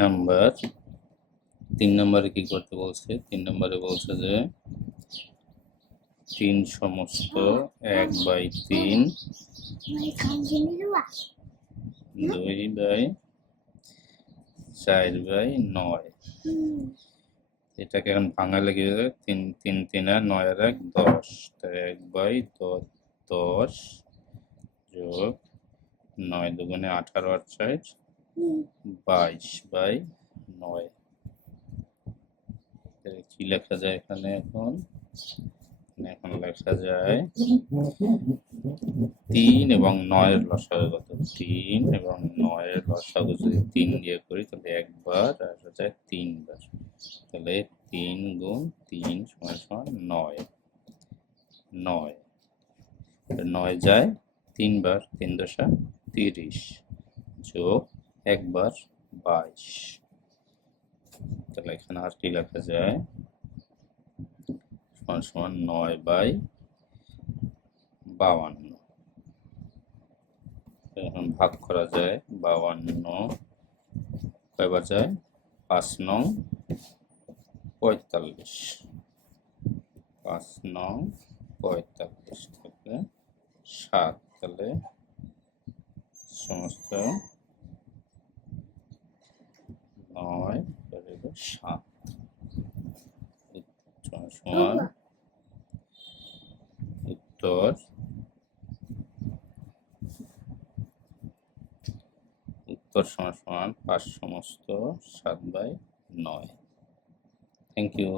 Number 3 নম্বরে কি করতে বলছে? 3 নম্বরে বলছে যে 3 সমস্ত 1/3 2/4/9 এটাকে এখন ভাঙালে কি হবে? 3 3 3 আর 9 আর 1 10, 1/10 যোগ 9 দুগুণে 18 আর 4 22/9। কি লেখা যায় এখানে? এখন লেখা যায় 3 এবং 9 এর লসাগু কত? 3 এবং 9 এর লসাগু যদি 3 দিয়ে করি তাহলে একবার আর যায় 3 বার, তাহলে 3 গুণ 3 সমান 9। 9 9 যায় 3 বার, 3 দশা 30 যোগ একবার 22। তাহলে এখানে আর কি লেখা যায়? সমান 9/52। এখন ভাগ করা যায় 52 কয়বার যায়? 5 নং 45, 5 নং 45 থেকে 7, তাহলে সমস্ত 9 7 সমান উত্তর সমান 5 সমস্ত 7/9। Thank you.